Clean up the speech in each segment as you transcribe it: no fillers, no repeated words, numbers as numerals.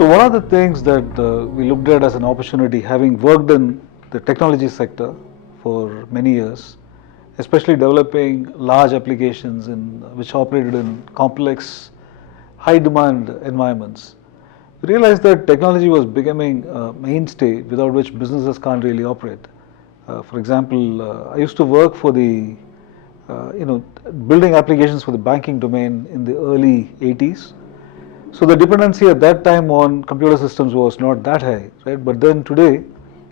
So one of the things that we looked at as an opportunity, having worked in the technology sector for many years, especially developing large applications which operated in complex, high-demand environments, we realized that technology was becoming a mainstay without which businesses can't really operate. For example, I used to work for building applications for the banking domain in the early 80s. So the dependency at that time on computer systems was not that high, right? But then today,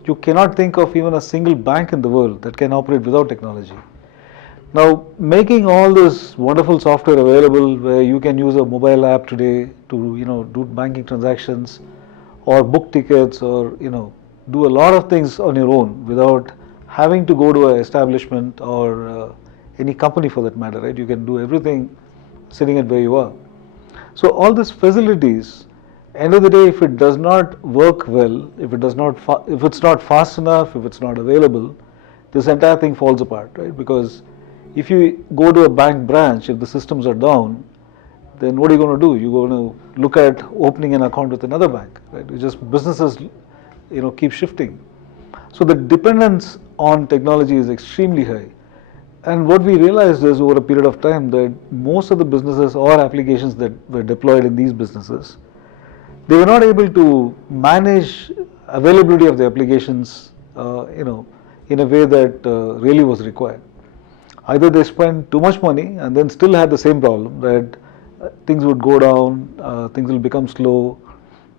you cannot think of even a single bank in the world that can operate without technology. Now, making all this wonderful software available where you can use a mobile app today to do banking transactions or book tickets or do a lot of things on your own without having to go to an establishment or any company for that matter, right? You can do everything sitting at where you are. So all these facilities, end of the day, if it does not work well, if it's not fast enough, if it's not available, this entire thing falls apart, right? Because if you go to a bank branch, if the systems are down, then what are you going to do? You're going to look at opening an account with another bank, right? It's just businesses, keep shifting. So the dependence on technology is extremely high. And what we realized is over a period of time that most of the businesses or applications that were deployed in these businesses, they were not able to manage availability of the applications, in a way that really was required. Either they spent too much money and then still had the same problem that things would go down, things will become slow,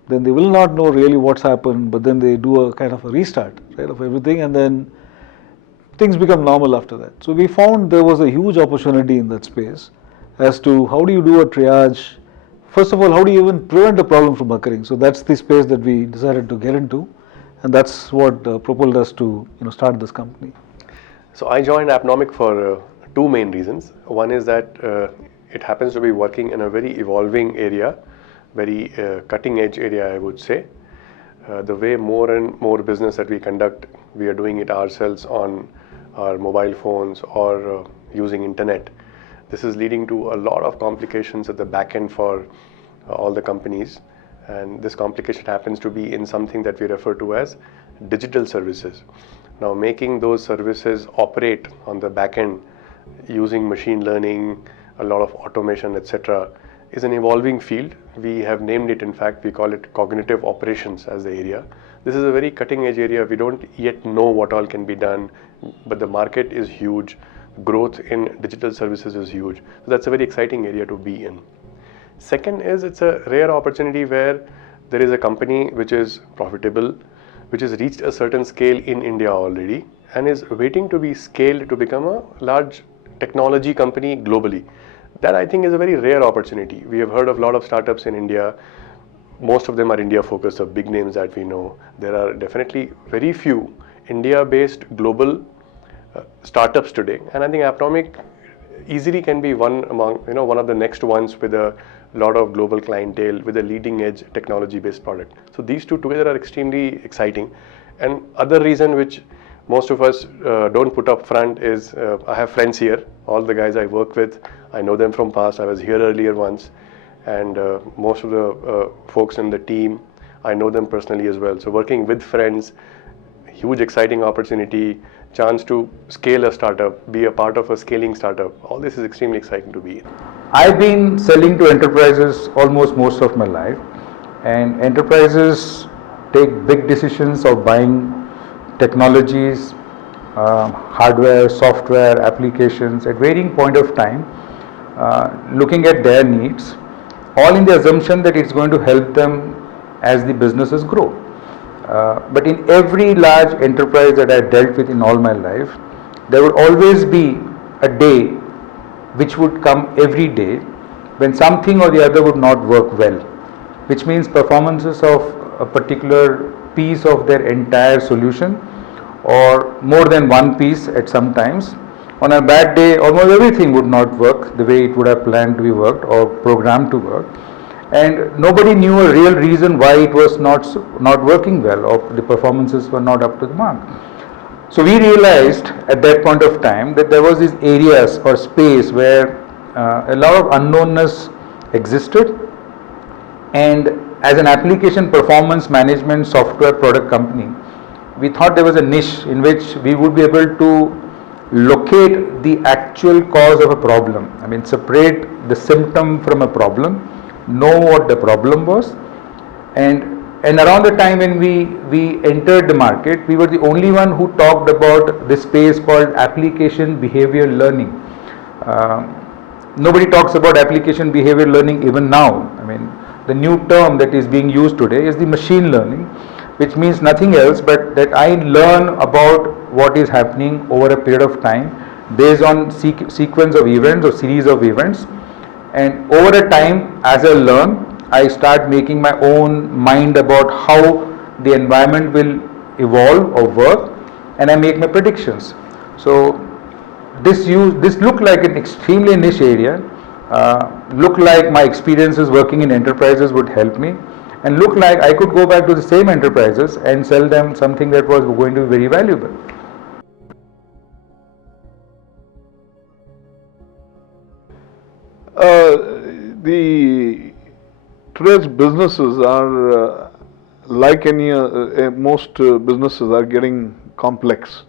then they will not know really what's happened, but then they do a kind of a restart, right, of everything, and then things become normal after that. So we found there was a huge opportunity in that space as to how do you do a triage. First of all, how do you even prevent a problem from occurring? So that's the space that we decided to get into, and that's what propelled us to start this company. So I joined Appnomic for two main reasons. One is that it happens to be working in a very evolving area, very cutting edge area, I would say. The way more and more business that we conduct, we are doing it ourselves on our mobile phones or using internet. This is leading to a lot of complications at the back end for all the companies, and this complication happens to be in something that we refer to as digital services. Now, making those services operate on the back end using machine learning, a lot of automation, etc., is an evolving field. We have named it, in fact, we call it cognitive operations as the area. This is a very cutting edge area. We don't yet know what all can be done, but the market is huge. Growth in digital services is huge. So that's a very exciting area to be in. Second is it's a rare opportunity where there is a company which is profitable, which has reached a certain scale in India already and is waiting to be scaled to become a large technology company globally. That, I think, is a very rare opportunity. We have heard of a lot of startups in India. Most of them are India focused, of big names that we know. There are definitely very few India-based global startups today, and I think Appnomic easily can be one among one of the next ones with a lot of global clientele with a leading edge technology-based product. So these two together are extremely exciting. And other reason which most of us don't put up front is I have friends here. All the guys I work with, I know them from past. I was here earlier once, and most of the folks in the team, I know them personally as well. So working with friends, huge exciting opportunity, chance to scale a startup, be a part of a scaling startup. All this is extremely exciting to be in. I've been selling to enterprises almost most of my life, and enterprises take big decisions of buying technologies, hardware, software, applications at varying point of time, looking at their needs, all in the assumption that it's going to help them as the businesses grow. But in every large enterprise that I've dealt with in all my life, there would always be a day which would come every day when something or the other would not work well, which means performances of a particular piece of their entire solution or more than one piece at some times. On a bad day, almost everything would not work the way it would have planned to be worked or programmed to work. And nobody knew a real reason why it was not working well, or the performances were not up to the mark. So we realized at that point of time that there was these areas or space where a lot of unknownness existed, and as an application performance management software product company, we thought there was a niche in which we would be able to locate the actual cause of a problem. I mean, separate the symptom from a problem, know what the problem was, and around the time when we entered the market, we were the only one who talked about this space called application behavior learning. Nobody talks about application behavior learning even now. I mean, the new term that is being used today is the machine learning, which means nothing else but that I learn about what is happening over a period of time based on sequence of events or series of events, and over a time as I learn, I start making my own mind about how the environment will evolve or work, and I make my predictions. So this looked like an extremely niche area, looked like my experiences working in enterprises would help me, and looked like I could go back to the same enterprises and sell them something that was going to be very valuable. Today's businesses are like any most businesses are getting complex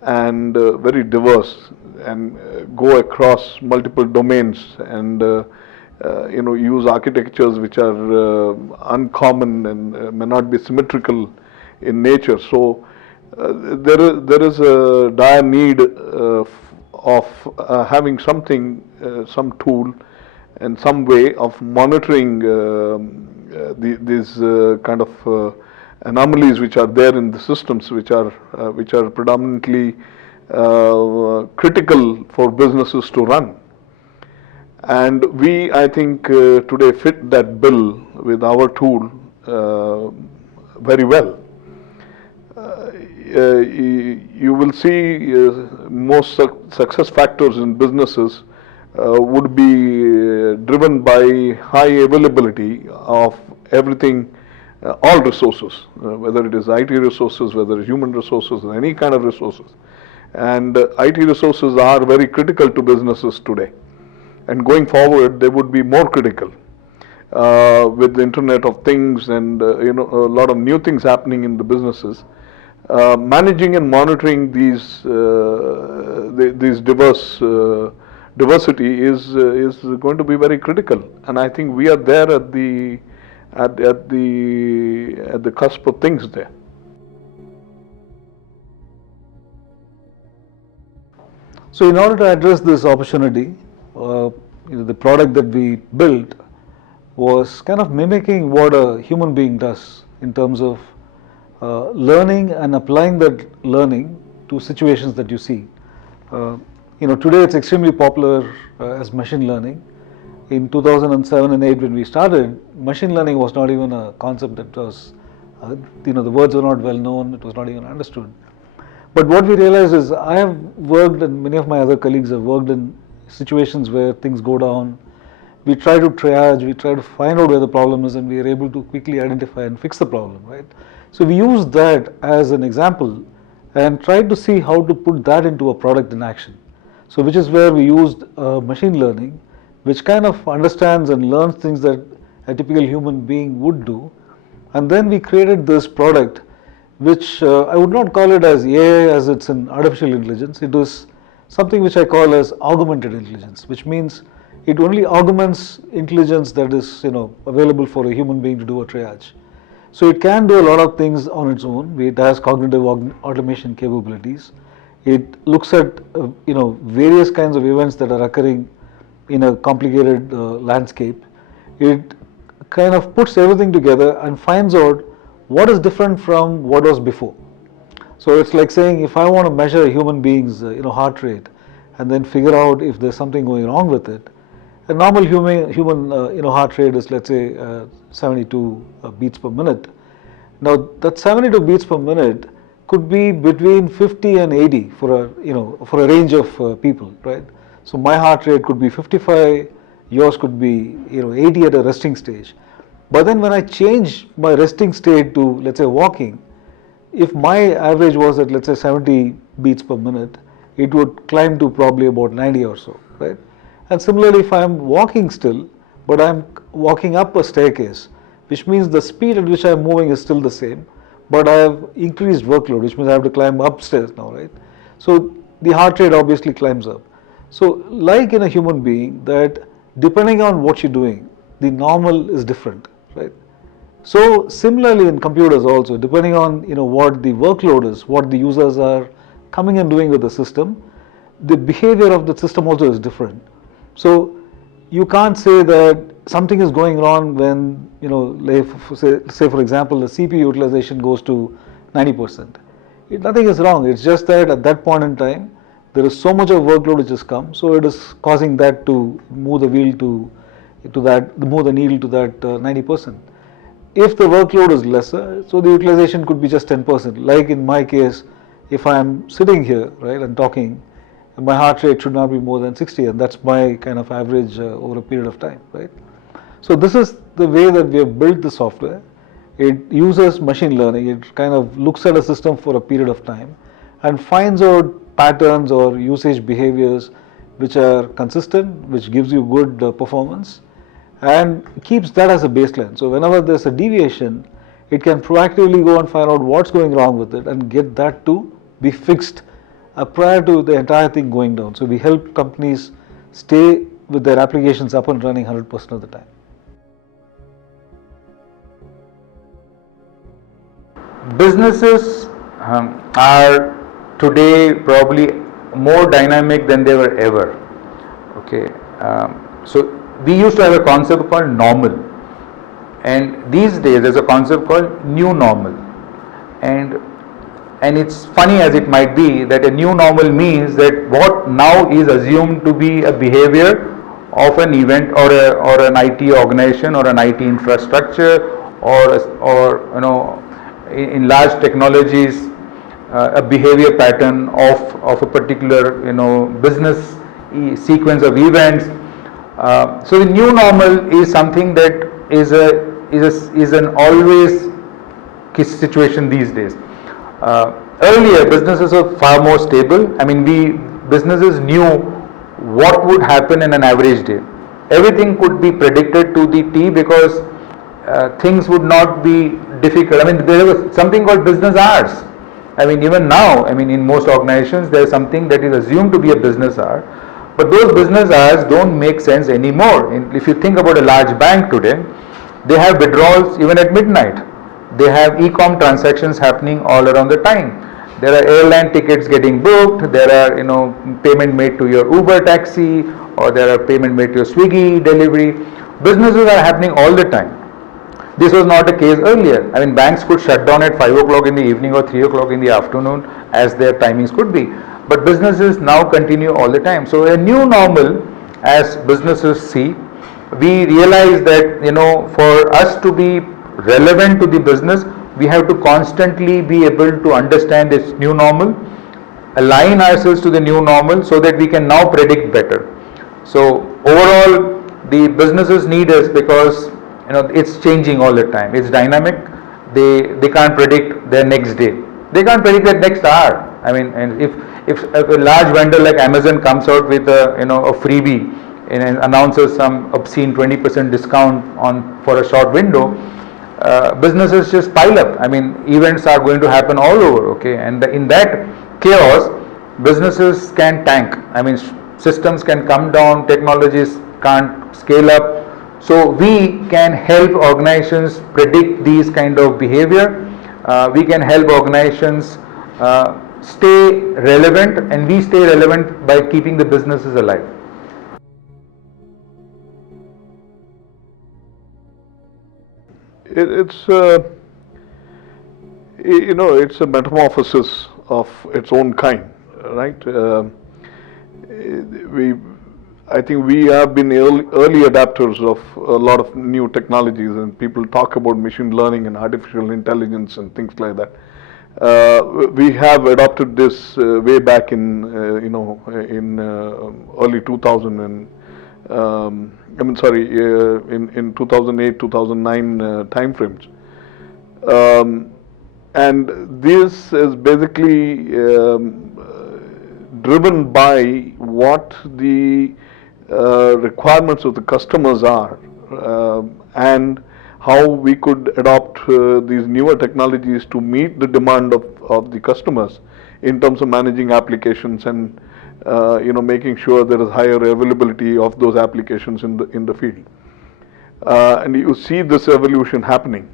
and very diverse and go across multiple domains and use architectures which are uncommon and may not be symmetrical in nature. So there is a dire need of having something, some tool and some way of monitoring these kind of anomalies which are there in the systems, which are predominantly critical for businesses to run. And we, I think, today fit that bill with our tool very well. You will see most success factors in businesses would be driven by high availability of everything, all resources, whether it is IT resources, whether it's human resources, or any kind of resources. And IT resources are very critical to businesses today. And going forward, they would be more critical with the Internet of Things and a lot of new things happening in the businesses. Managing and monitoring these diversity is going to be very critical, and I think we are there at the cusp of things there. So in order to address this opportunity, the product that we built was kind of mimicking what a human being does in terms of learning and applying that learning to situations that you see. Today it's extremely popular as machine learning. In 2007 and 8 when we started, machine learning was not even a concept that was, the words were not well known, it was not even understood. But what we realized is, I have worked and many of my other colleagues have worked in situations where things go down. We try to triage, we try to find out where the problem is, and we are able to quickly identify and fix the problem, right? So we use that as an example and tried to see how to put that into a product in action. So which is where we used machine learning, which kind of understands and learns things that a typical human being would do. And then we created this product, which I would not call it as AI as it's an artificial intelligence. It was something which I call as augmented intelligence, which means it only augments intelligence that is available for a human being to do a triage. So it can do a lot of things on its own. It has cognitive automation capabilities. It looks at various kinds of events that are occurring in a complicated landscape. It kind of puts everything together and finds out what is different from what was before. So it's like saying, if I want to measure a human being's heart rate and then figure out if there's something going wrong with it, a normal human heart rate is, let's say, 72 beats per minute. Now that 72 beats per minute could be between 50 and 80 for a range of people, right? So my heart rate could be 55, yours could be 80 at a resting stage. But then when I change my resting state to, let's say, walking, if my average was at, let's say, 70 beats per minute, it would climb to probably about 90 or so, right? And similarly, if I'm walking still, but I'm walking up a staircase, which means the speed at which I am moving is still the same, but I have increased workload, which means I have to climb upstairs now, right? So the heart rate obviously climbs up. So like in a human being, that depending on what you're doing, the normal is different, right? So similarly in computers also, depending on what the workload is, what the users are coming and doing with the system, the behavior of the system also is different. So you can't say that something is going wrong when like say for example the CPU utilization goes to 90%. Nothing is wrong. It's just that at that point in time there is so much of workload which has come, so it is causing that to move the wheel to move the needle to that 90%. If the workload is lesser, so the utilization could be just 10%. Like in my case, if I am sitting here, right, and talking, my heart rate should not be more than 60, and that's my kind of average over a period of time, right? So this is the way that we have built the software. It uses machine learning. It kind of looks at a system for a period of time and finds out patterns or usage behaviors which are consistent, which gives you good performance, and keeps that as a baseline. So whenever there's a deviation, it can proactively go and find out what's going wrong with it and get that to be fixed prior to the entire thing going down. So we help companies stay with their applications up and running 100% of the time. Businesses are today probably more dynamic than they were ever. Okay, so we used to have a concept called normal, and these days there's a concept called new normal, and it's funny as it might be that a new normal means that what now is assumed to be a behavior of an event or an IT organization or an IT infrastructure or in large technologies a behavior pattern of a particular business sequence of events. So the new normal is something that is an always situation these days. Earlier businesses were far more stable. I mean, businesses knew what would happen in an average day. Everything could be predicted to the T because things would not be difficult. I mean, there was something called business hours. I mean, even now, I mean, in most organizations, there is something that is assumed to be a business hour, but those business hours don't make sense anymore. If you think about a large bank today, they have withdrawals even at midnight. They have e-com transactions happening all around the time. There are airline tickets getting booked. There are payment made to your Uber taxi, or there are payment made to your Swiggy delivery. Businesses are happening all the time. This was not the case earlier. I mean, banks could shut down at 5 o'clock in the evening or 3 o'clock in the afternoon as their timings could be. But businesses now continue all the time. So a new normal, as businesses see, we realize that for us to be relevant to the business, we have to constantly be able to understand this new normal, align ourselves to the new normal so that we can now predict better. So overall, the businesses need us because it's changing all the time. It's dynamic. They can't predict their next day. They can't predict their next hour. I mean, and if a large vendor like Amazon comes out with a freebie and announces some obscene 20% discount for a short window, businesses just pile up. I mean, events are going to happen all over. Okay, and in that chaos, businesses can tank. I mean, systems can come down. Technologies can't scale up. So we can help organizations predict these kind of behavior. We can help organizations stay relevant, and we stay relevant by keeping the businesses alive. It's it's a metamorphosis of its own kind, right? I think we have been early adapters of a lot of new technologies, and people talk about machine learning and artificial intelligence and things like that. We have adopted this way back in early 2000 and in 2008, 2009 time frames. And this is basically driven by what the requirements of the customers are and how we could adopt these newer technologies to meet the demand of the customers in terms of managing applications and making sure there is higher availability of those applications in the field. And you see this evolution happening.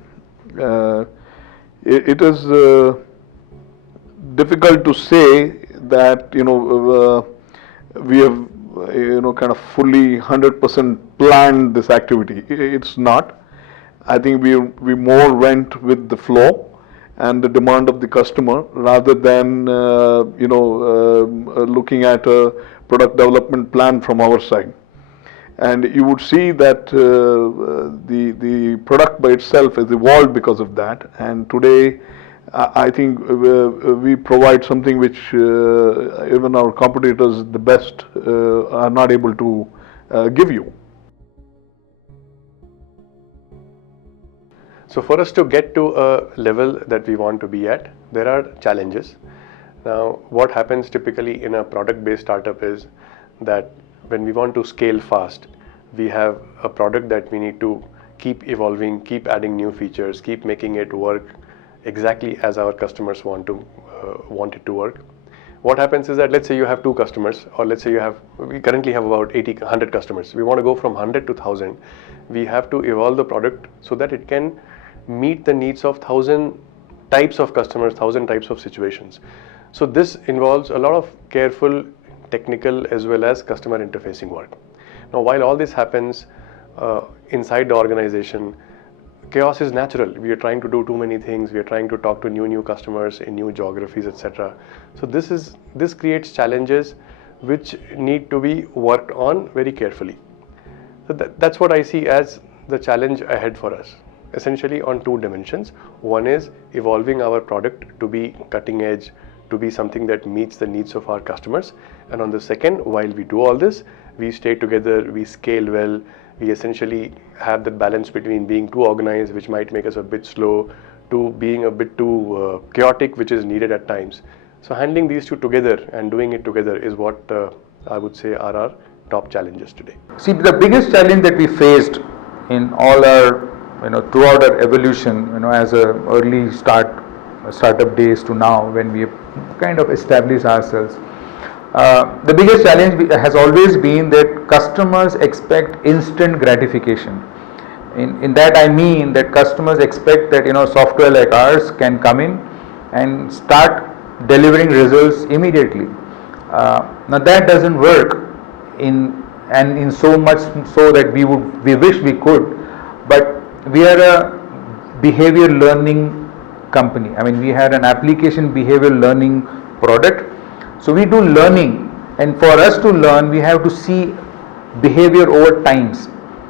It is difficult to say that we have kind of fully 100% planned this activity. It's not. I think we more went with the flow and the demand of the customer rather than looking at a product development plan from our side. And you would see that the product by itself has evolved because of that. And today, I think we provide something which even our competitors, the best, are not able to give you. So for us to get to a level that we want to be at, there are challenges. Now, what happens typically in a product-based startup is that when we want to scale fast, we have a product that we need to keep evolving, keep adding new features, keep making it work exactly as our customers want it to work. What happens is that let's say you have 2 customers, or let's say we currently have about 100 customers. We want to go from 100 to 1000. We have to evolve the product so that it can meet the needs of 1000 types of customers, 1000 types of situations. So this involves a lot of careful technical as well as customer interfacing work. Now, while all this happens inside the organization, chaos is natural. We are trying to do too many things. We are trying to talk to new customers in new geographies, etc. So this creates challenges which need to be worked on very carefully. So that's what I see as the challenge ahead for us, essentially on 2 dimensions. One is evolving our product to be cutting edge, to be something that meets the needs of our customers. And on the second, while we do all this, we stay together, we scale well, we essentially have that balance between being too organized, which might make us a bit slow, to being a bit too chaotic, which is needed at times. So handling these 2 together and doing it together is what I would say are our top challenges today. See, the biggest challenge that we faced in all our, throughout our evolution, as a early startup days to now, when we kind of established ourselves, the biggest challenge has always been that customers expect instant gratification. In that I mean that customers expect that software like ours can come in and start delivering results immediately. Now that doesn't work in so much so that we wish we could, but we are a behavior learning company. I mean, we had an application behavior learning product. So we do learning, and for us to learn, we have to see behavior over times.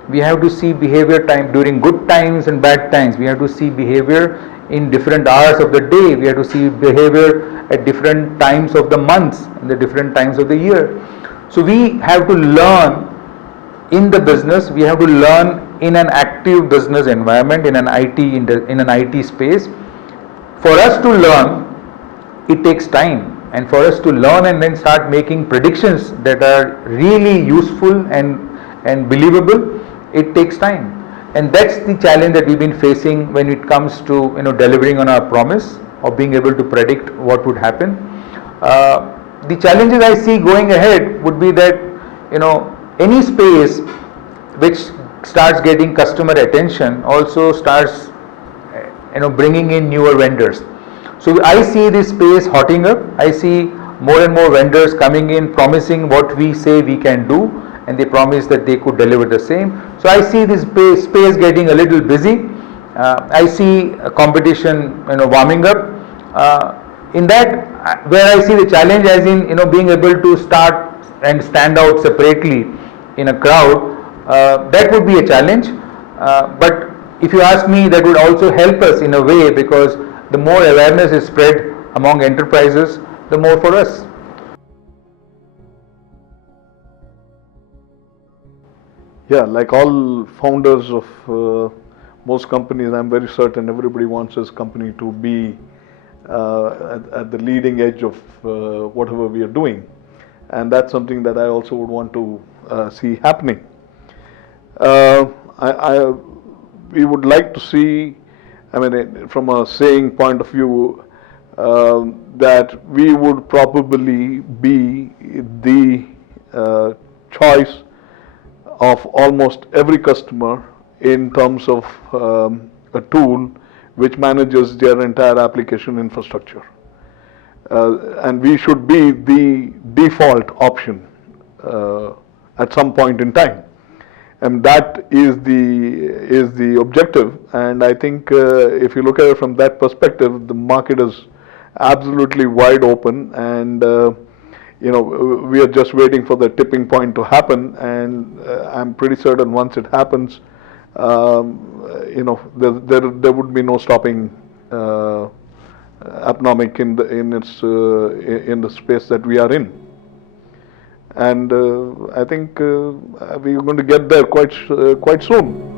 We have to see behavior time during good times and bad times. We have to see behavior in different hours of the day. We have to see behavior at different times of the months and the different times of the year. So we have to learn in the business. We have to learn in an active business environment, in an IT space. For us to learn, it takes time. And for us to learn and then start making predictions that are really useful and believable, it takes time. And that's the challenge that we've been facing when it comes to delivering on our promise of being able to predict what would happen. The challenges I see going ahead would be that any space which starts getting customer attention also starts bringing in newer vendors. So I see this space hotting up. I see more and more vendors coming in, promising what we say we can do, and they promise that they could deliver the same. So I see this space getting a little busy. I see competition warming up. In that, where I see the challenge as in being able to start and stand out separately in a crowd, that would be a challenge. But if you ask me, that would also help us in a way, because the more awareness is spread among enterprises, the more for us. Yeah, like all founders of most companies, I'm very certain everybody wants his company to be at the leading edge of whatever we are doing. And that's something that I also would want to see happening. we would like to see, I mean, from a saying point of view, that we would probably be the choice of almost every customer in terms of a tool which manages their entire application infrastructure. And we should be the default option at some point in time. And that is the objective. And I think if you look at it from that perspective, the market is absolutely wide open, and we are just waiting for the tipping point to happen. And I'm pretty certain once it happens, there would be no stopping Appnomic in the space that we are in. And I think we're going to get there quite soon.